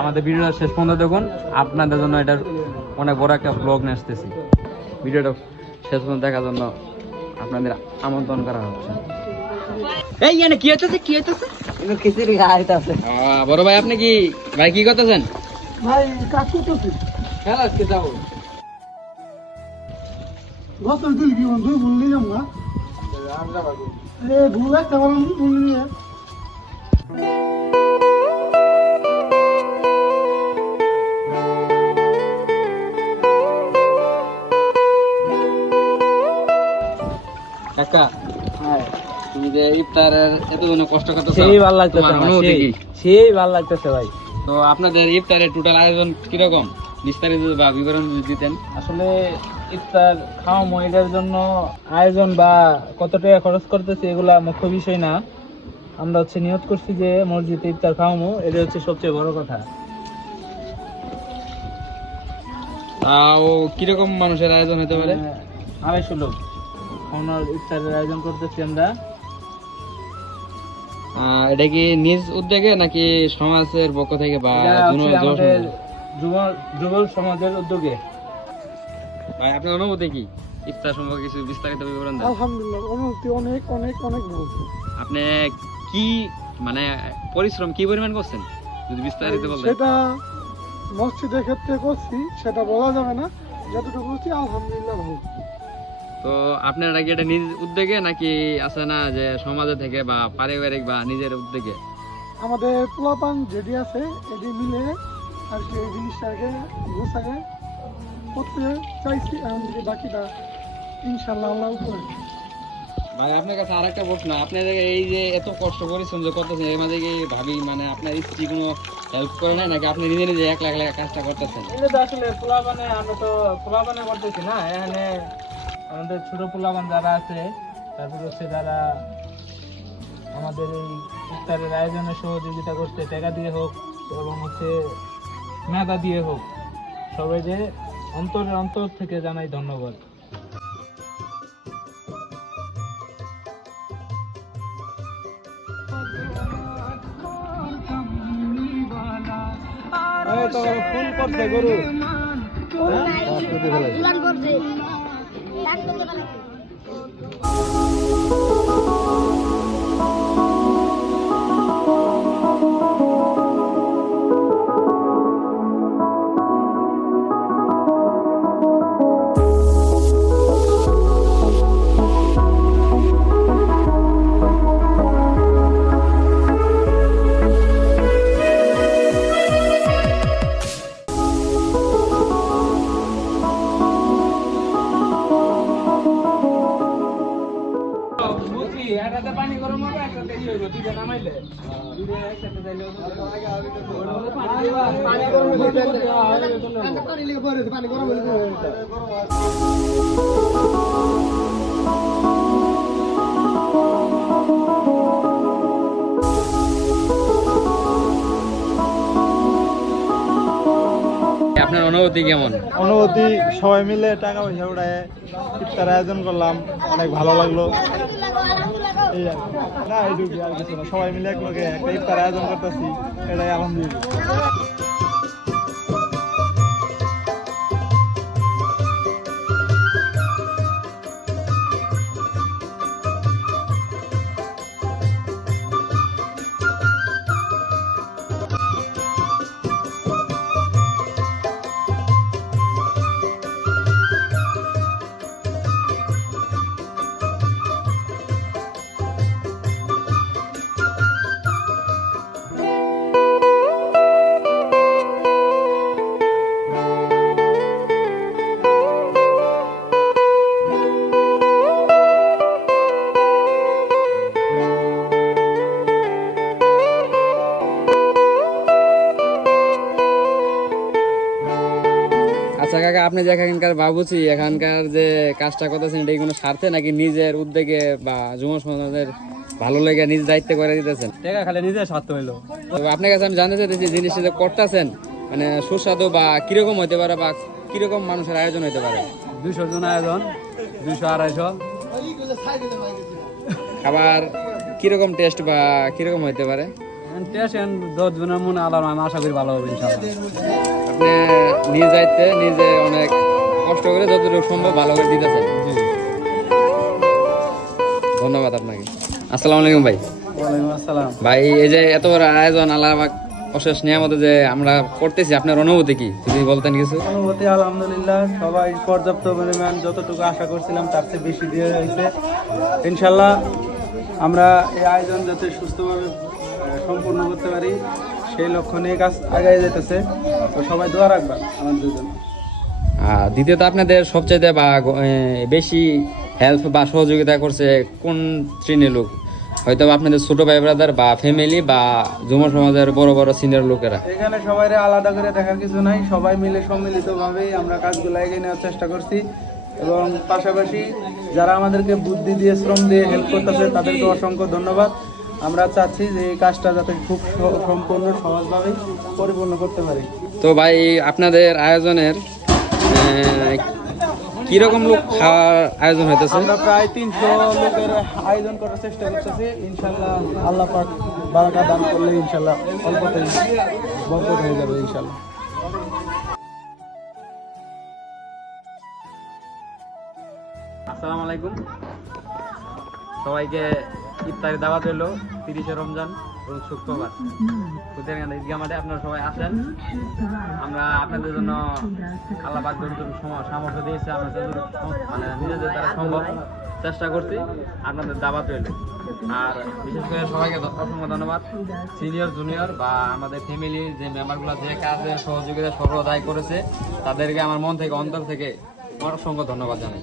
আমাদের ভিডিওটা শেষ পর্যন্ত দেখুন, আপনাদের জন্য এটা অনেক বড় একটা ব্লগ নিয়ে আসতেছি। ভিডিওটা শেষ পর্যন্ত দেখার জন্য আপনাদের আমন্ত্রণ করা হচ্ছে। এই এনে কি হইতেছে কি হইতেছে? এগুলো খিচুড়ি খাইতেছে। বড় ভাই আপনি কি ভাই কি করতেছেন? ভাই কাজ করতেছি। খেলা আজকে যাবো। বছর দিল কি বন্ধু ভুললি আমরা? ভুল একটা ভুল নিয়ে কাকা, তুমি যে ইফতারের এতদিন কষ্ট করতেছো, সেই ভালো লাগতেছে তোমার আমার, অনুভূতি কি? সেই ভালো লাগতেছে ভাই। তো আপনাদের ইফতারের টোটাল আয়োজন কিরকম, বিস্তারিত বা বিবরণ যদি দিতেন। আসলে ইফতার খাওয়া মহিলার জন্য আয়োজন বা কত টাকা খরচ করতেছে এগুলা মুখ্য বিষয় না। আমরা নিয়ত করছি যে মসজিদে ইফতার খাওয়ামো, এটা হচ্ছে সবচেয়ে বড় কথা। তাও কিরকম মানুষের আয়োজন হতে পারে? 250 লোক ওনার ইফতারের আয়োজন করতেছি আমরা। এটা কি নিজ উদ্যোগে নাকি সমাজের পক্ষ থেকে বা এটা হচ্ছে আমাদের যুব সমাজের উদ্যোগে। ভাই আপনার অনুভূতি কি ইফতার সম্পর্কে কিছু বিস্তারিত বিবরণ দেন। আলহামদুলিল্লাহ অনুভূতি অনেক অনেক অনেক ভালো। আপনি কি মানে পরিশ্রম কি পরিমাণ করছেন যদি বিস্তারিত বলতেন। সেটা মসজিদের ক্ষেত্রে করছি, সেটা বলা যাবে না। যতটুকু করছি আলহামদুলিল্লাহ ভালো। তো আপনারা কি এটা নিজ উদ্যোগে নাকি আছে না যে সমাজে থেকে বা পারিবারিক বা নিজের উদ্যোগে? আমাদের পোলাপান যেটি আছে এটি মিলে আর কি এই জিনিসটাকে গোছাকে করতে চাইছি। এমনকি বাকিটা ইনশাল্লাহ আল্লাহ উপরে। ভাই আপনার কাছে আরেকটা প্রশ্ন, আপনার এই যে এত কষ্ট পরিশ্রম যে করতেছেন এর মাঝে কি ভাবি মানে আপনার স্ত্রী কোনো হেল্প করে না নাকি আপনি নিজে নিজে একলা একলা কাজটা করতেছেন? এটা তো আসলে পোলাপানে আমরা তো পোলাপানে করতেছি না, এখানে আমাদের ছোট পোলাপান যারা আছে, তারপর যারা আমাদের এই ইফতারের আয়োজনে সহযোগিতা করতে টাকা দিয়ে হোক এবং মেধা দিয়ে হোক, সবাই যে অন্তর থেকে জানাই ধন্যবাদ। ফোন করছে গরু পানি গরম হবে, একসাথে ইয়ে হইব, দুইটা নামাইলে দুইটা একসাথে যাইলে পানি গরম হইলে পানি গরম হইলে আপনার অনুভূতি কেমন? অনুভূতি সবাই মিলে টাকা পয়সা উঠায় ইফতার আয়োজন করলাম, অনেক ভালো লাগলো। এই আর কি। না এইটুকু আর কিছু না, সবাই মিলে একলগে একটা ইফতার আয়োজন করতেছি, এটাই আলহামদুলিল্লাহ। আচ্ছা কাকা, আপনি যে এখানকার বাবুচি, এখানকার যে কাজটা করতেছেন এটা কোনো স্বার্থে নাকি নিজের উদ্যোগে বা যুব সমাজের ভালো লেগে নিজ দায়িত্বে করে দিতেছেন? টাকা খালি নিজের স্বার্থ হইলো। তো আপনার কাছে আমি জানতে চাইতেছি জিনিসটা যে করতেছেন মানে সুস্বাদু বা কিরকম হতে পারে বা কিরকম মানুষের আয়োজন হতে পারে? 200 জন আয়োজন, 200-250। খাবার কিরকম টেস্ট বা কিরকম হতে পারে? টেনশন 10 জনের মনে আলাদা আমি আশা করি ভালো হবে ইনশাআল্লাহ। আপনি নিজ দায়িত্বে নিজে অনেক কষ্ট করে যতটুকু সম্ভব ভালো করে দিতেছেন। ধন্যবাদ আপনাকে। আসসালামু আলাইকুম ভাই। ওয়ালাইকুম আসসালাম। ভাই এই যে এত বড় আয়োজন আল্লাহ পাক অশেষ নিয়ামত যে আমরা করতেছি, আপনার অনুভূতি কি যদি বলতেন কিছু? অনুভূতি আলহামদুলিল্লাহ, সবাই পর্যাপ্ত পরিমাণ যতটুকু আশা করছিলাম তার চেয়ে বেশি দিয়ে হয়েছে। ইনশাল্লাহ আমরা এই আয়োজন যাতে সুস্থভাবে সম্পূর্ণ করতে পারি সেই লক্ষ্য নিয়ে কাজ আগায় যেতেছে। তো সবাই দোয়া রাখবেন আমাদের জন্য। দ্বিতীয়ত আপনাদের সবচাইতে বা বেশি হেল্প বা সহযোগিতা করছে কোন শ্রেণীর লোক? হয়তো আপনাদের ছোট ভাই ব্রাদার বা ফ্যামিলি বা যুব সমাজের বড় বড় সিনিয়র লোকেরা? এখানে সবাই আলাদা করে দেখার কিছু নাই, সবাই মিলে সম্মিলিতভাবেই আমরা কাজগুলো এগিয়ে নেওয়ার চেষ্টা করছি এবং পাশাপাশি যারা আমাদেরকে বুদ্ধি দিয়ে শ্রম দিয়ে হেল্প করতেছে তাদেরকে অসংখ্য ধন্যবাদ। আমরা চাচ্ছি যে এই কাজটা যাতে খুব সম্পূর্ণ সহজভাবেই পরিপূর্ণ করতে পারি। তো ভাই আপনাদের আয়োজনের কিরকম লোক খাওয়ার আয়োজন হইতেছে? আমরা প্রায় 300 লোকের আয়োজন করার চেষ্টা করতেছি। ইনশাল্লাহ আল্লাহ পাক বারাকা দান করলে ইনশাল্লাহ অল্পতেই বরকত হয়ে যাবে ইনশাল্লাহ। আসসালামু আলাইকুম সবাইকে। ইফতারি দাওয়াত হলো 30শে রমজান রোজ শুক্রবার কুতিয়ারকান্দা ঈদগাহ মাঠে। আপনারা সবাই আসেন। আমরা আপনাদের জন্য আল্লাহ পাক যতটুকু সামর্থ্য দিয়েছে আমরা মানে নিজেদের দ্বারা সম্ভব চেষ্টা করছি। আপনাদের দাওয়াত রইল। আর বিশেষ করে সবাইকে অসংখ্য ধন্যবাদ। সিনিয়র জুনিয়র বা আমাদের ফ্যামিলির যে মেম্বারগুলো যে কাজের সহযোগিতা সর্বদাই করেছে তাদেরকে আমার মন থেকে অন্তর থেকে অসংখ্য ধন্যবাদ জানাই।